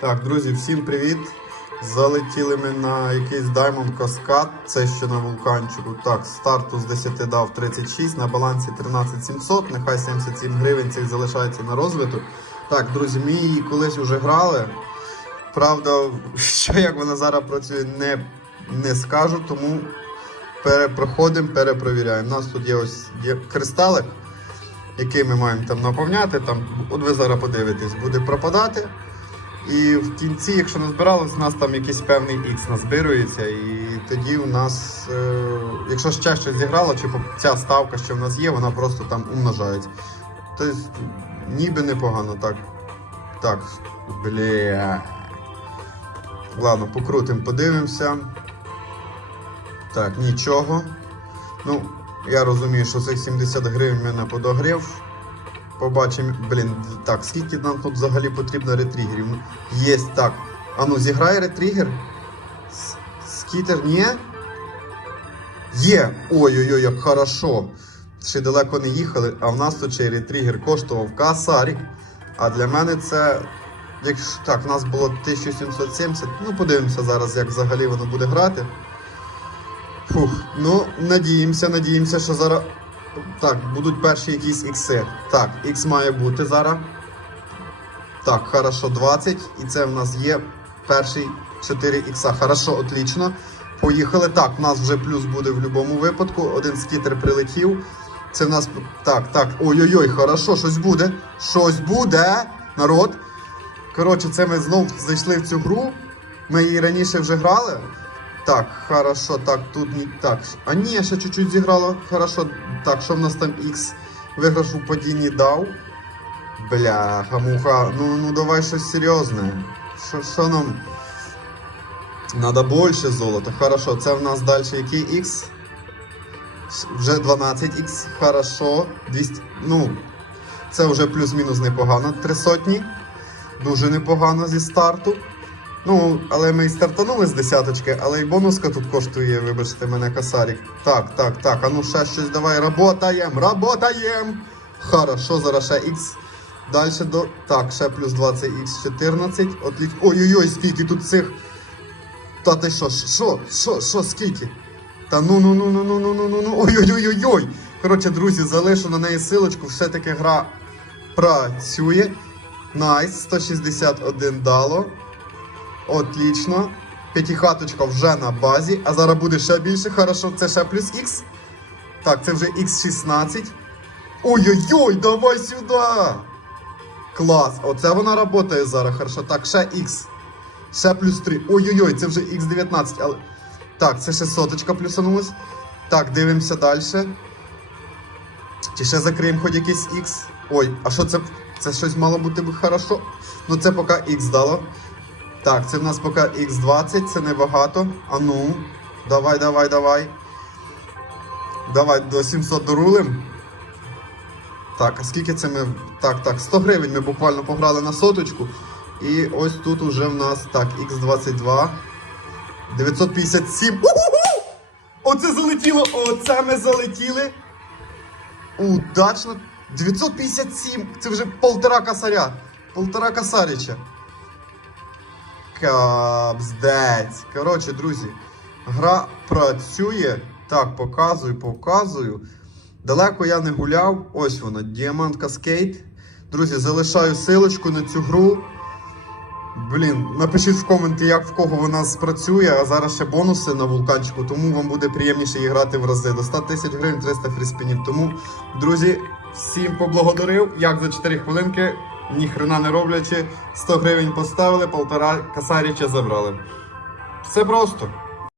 Так, друзі, всім привіт! Залетіли ми на якийсь Diamond Cascade, це ще на вулканчику. Так, старту з 10 дав 36, на балансі 13700, нехай 77 гривень цих залишається на розвиток. Так, друзі, ми її колись вже грали. Правда, що як вона зараз працює, не, не скажу, тому перепроходимо, перепровіряємо. У нас тут є ось є кристалик, який ми маємо там наповняти. Там, от ви зараз подивитесь, буде пропадати. І в кінці, якщо не збиралось, у нас там якийсь певний X назбирується, і тоді у нас, е, якщо ще щось зіграло, чи ця ставка, що в нас є, вона просто там умножається. Тобто, ніби непогано, так. Так, бля. Ладно, покрутимо, подивимося. Так, нічого. Ну, я розумію, що цих 70 гривень мене подогрів. Побачимо, блін, так, скільки нам тут взагалі потрібно ретригерів? Ну, Є, так. А ну, зіграє ретригер? Скітер, ні? Є! Ой-ой-ой, як хорошо. Ще далеко не їхали, а в нас тут ще ретригер коштував касарік. А для мене це. Якщо так, в нас було 1770. Ну, подивимося зараз, як взагалі воно буде грати. Фух, ну, надіємося, надіємося, що зараз. Так, будуть перші якісь ікси. Так, ікс має бути зараз. Так, хорошо, 20. І це в нас є перший 4 ікса. Хорошо, отлично. Поїхали. Так, в нас вже плюс буде в будь-якому випадку. Один скітер прилетів. Це в нас. Так, так. Ой-ой-ой, хорошо, щось буде. Щось буде, народ. Коротше, це ми знов зайшли в цю гру. Ми її раніше вже грали. Так, хорошо, так, тут не так. А ні, ще чуть-чуть зіграло. Хорошо. Так, що в нас там X виграш у падінні дав? Бляха, муха. Ну, ну давай щось серйозне. Що, що нам? Надо більше золота. Хорошо, це в нас далі який X? Вже 12X. Хорошо. 200. Ну, це вже плюс-мінус непогано. Три сотні. Дуже непогано зі старту. Ну, але ми і стартанули з десяточки, але і бонуска тут коштує, вибачте мене, косарик. Так, так, так, а ну ще щось давай, работаєм, работаєм. Хорошо, зараз ще X. Далі до. Так, ще плюс 20 x 14. Отліч... Ой-ой-ой, скільки тут цих. Та ти що, що, що, що, скільки? Та ну ну ну ну ну ну ну ну ну ой-ой-ой-ой-ой. Коротше, друзі, залишу на неї силочку, все-таки гра працює. Найс, 161 дало. Отлично. П'ятихаточка вже на базі, а зараз буде ще більше. Хорошо, це ще плюс Х. Так, це вже Х16. Ой-ой-ой, давай сюди! Клас! Оце вона працює зараз. Хорошо. Так, ще Х. Ще плюс 3. Ой-ой-ой, це вже Х19. Але... Так, це ще соточка плюсанулась. Так, дивимося далі. Чи ще закриємо хоч якийсь Х? Ой, а що це? Це щось мало бути би хорошо. Ну це поки Х дало. Так, це в нас поки Х20, це небагато. А ну, давай, давай, давай. Давай до 700 дорулим. Так, а скільки це ми. Так, так, 100 гривень ми буквально пограли на соточку. І ось тут уже в нас так, Х22. 957. У-ху-ху! Оце залетіло! Оце ми залетіли. Удачно. 957. Це вже полтора косаря. Полтора косарича. Кабздець. Коротше, друзі, гра працює. Так, показую, показую. Далеко я не гуляв. Ось вона, Diamond Cascade. Друзі, залишаю силочку на цю гру. Блін, напишіть в коменти, як в кого вона спрацює, а зараз ще бонуси на вулканчику, тому вам буде приємніше її грати в рази. До 100 тисяч гривень 300 фріспінів. Тому, друзі, всім поблагодарив. Як за 4 хвилинки, ніхрена не роблячи, 100 гривень поставили, полтора касаріча забрали. Все просто.